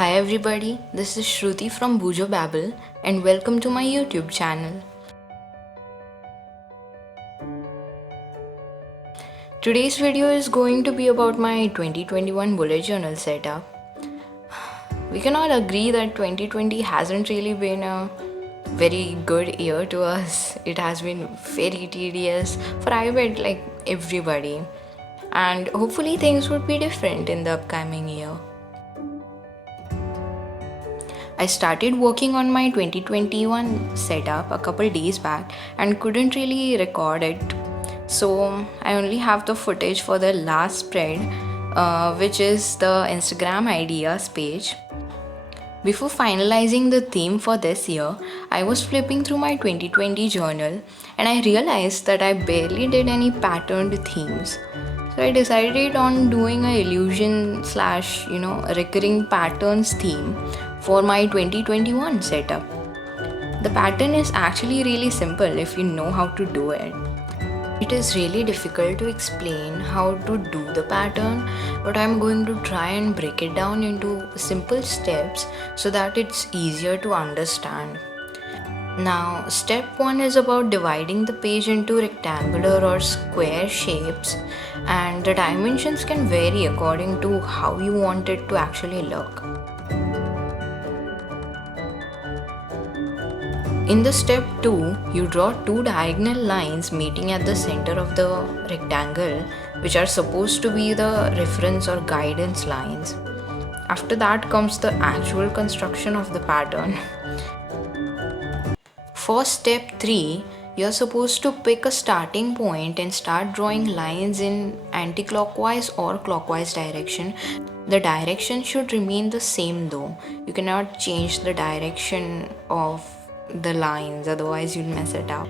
Hi everybody, this is Shruti from Bujo Babble and welcome to my YouTube channel. Today's video is going to be about my 2021 bullet journal setup. We can all agree that 2020 hasn't really been a very good year to us. It has been very tedious for I bet like everybody. And hopefully things would be different in the upcoming year. I started working on my 2021 setup a couple days back and couldn't really record it. So I only have the footage for the last spread, which is the Instagram ideas page. Before finalizing the theme for this year, I was flipping through my 2020 journal and I realized that I barely did any patterned themes. So I decided on doing a illusion slash, recurring patterns theme for my 2021 setup. The pattern is actually really simple if you know how to do it. It is really difficult to explain how to do the pattern, but I'm going to try and break it down into simple steps so that it's easier to understand. Now, step 1 is about dividing the page into rectangular or square shapes, and the dimensions can vary according to how you want it to actually look. In the step 2, you draw two diagonal lines meeting at the center of the rectangle, which are supposed to be the reference or guidance lines. After that comes the actual construction of the pattern. For step 3, you're supposed to pick a starting point and start drawing lines in anti-clockwise or clockwise direction. The direction should remain the same though. You cannot change the direction of the lines, otherwise you'll mess it up.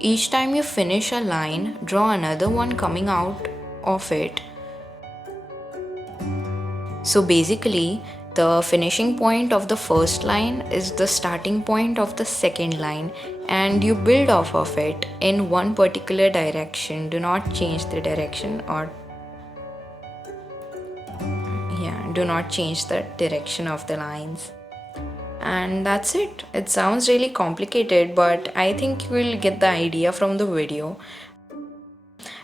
Each time you finish a line, draw another one coming out of it. So basically, the finishing point of the first line is the starting point of the second line, and you build off of it in one particular direction. Do not change the direction do not change the direction of the lines. And that's it. It sounds really complicated, but I think you will get the idea from the video.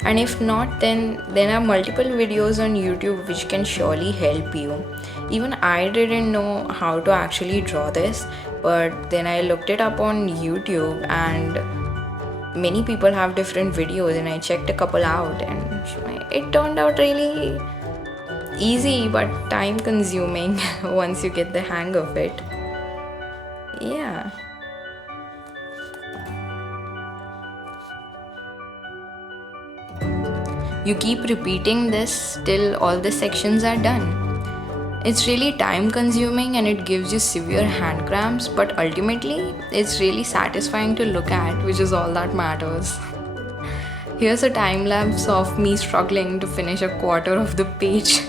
And if not, then there are multiple videos on YouTube which can surely help you. Even I didn't know how to actually draw this, but then I looked it up on YouTube and many people have different videos and I checked a couple out and it turned out really easy but time consuming once you get the hang of it. Yeah. You keep repeating this till all the sections are done. It's really time consuming and it gives you severe hand cramps, but ultimately, it's really satisfying to look at, which is all that matters. Here's a time lapse of me struggling to finish a quarter of the page.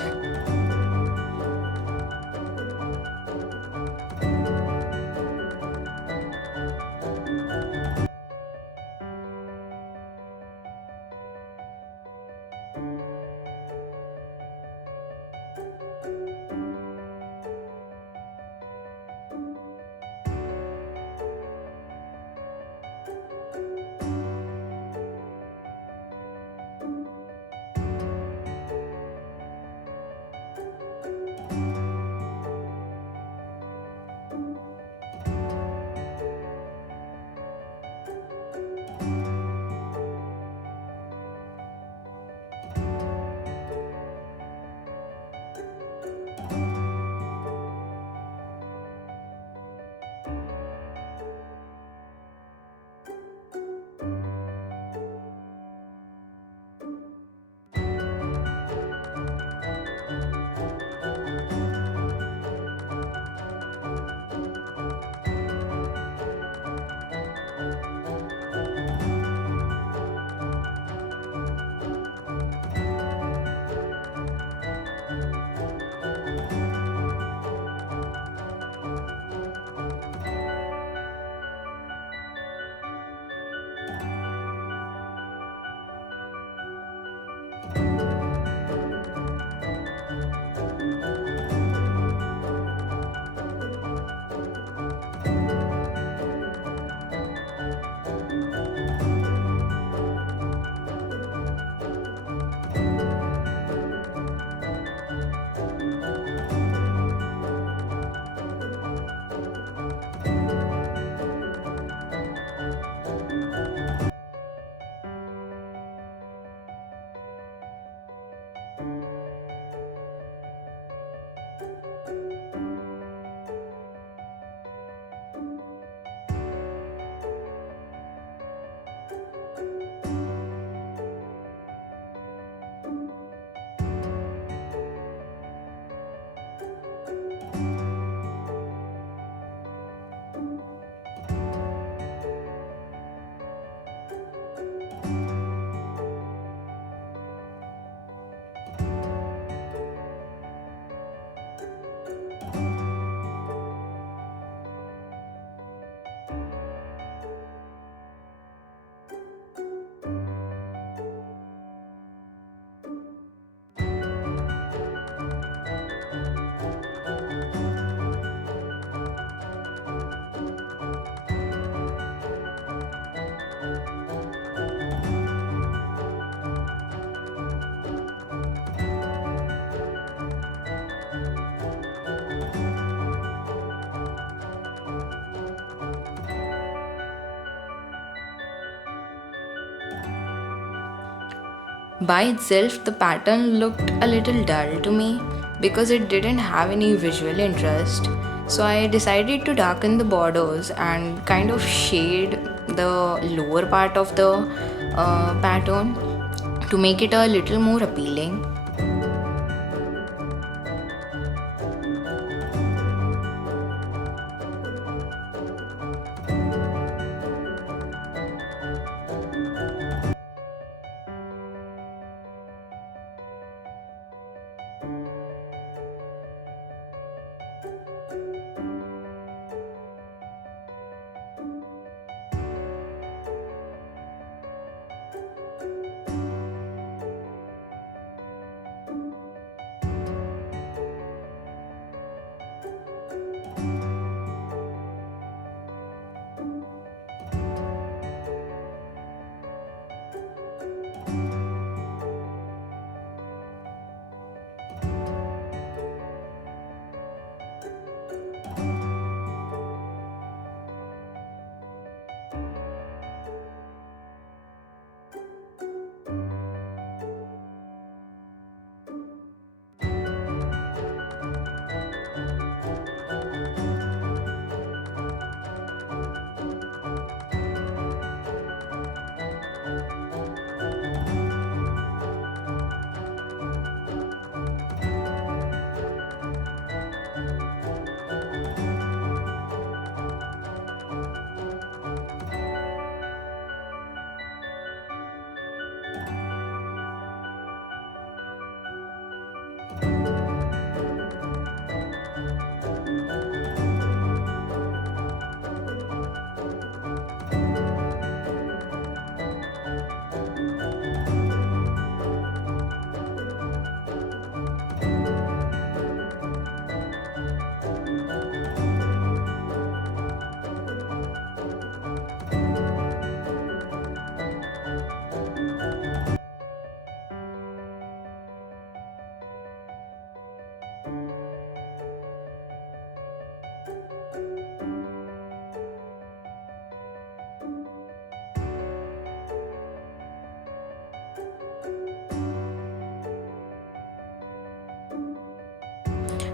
By itself, the pattern looked a little dull to me because it didn't have any visual interest. So I decided to darken the borders and kind of shade the lower part of the pattern to make it a little more appealing.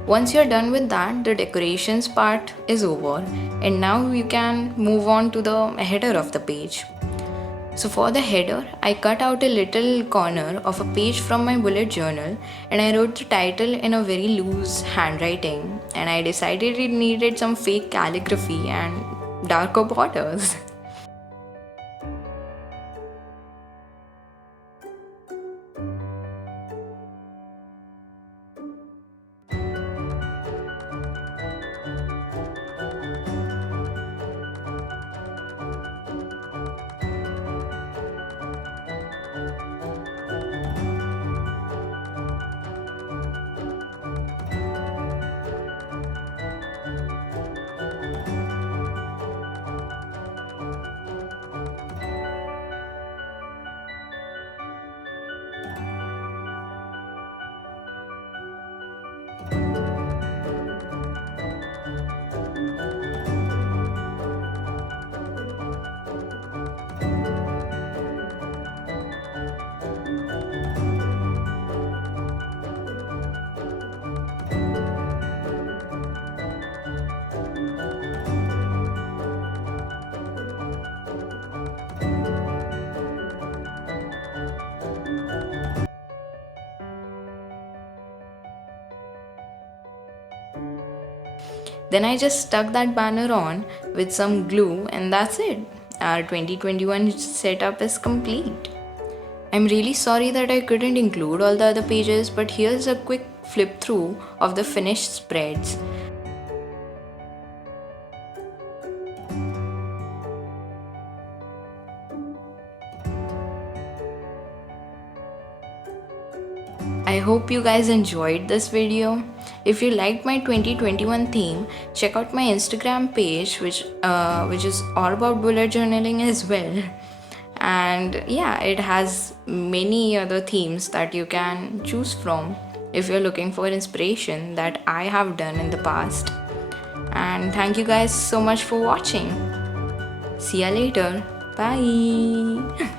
Once you're done with that, the decorations part is over, and now you can move on to the header of the page. So for the header, I cut out a little corner of a page from my bullet journal and I wrote the title in a very loose handwriting, and I decided it needed some fake calligraphy and darker borders. Then I just stuck that banner on with some glue, and that's it. Our 2021 setup is complete. I'm really sorry that I couldn't include all the other pages, but here's a quick flip through of the finished spreads. I hope you guys enjoyed this video. If you liked my 2021 theme, check out my Instagram page, which is all about bullet journaling as well. And yeah, it has many other themes that you can choose from if you're looking for inspiration that I have done in the past. And thank you guys so much for watching. See ya later. Bye.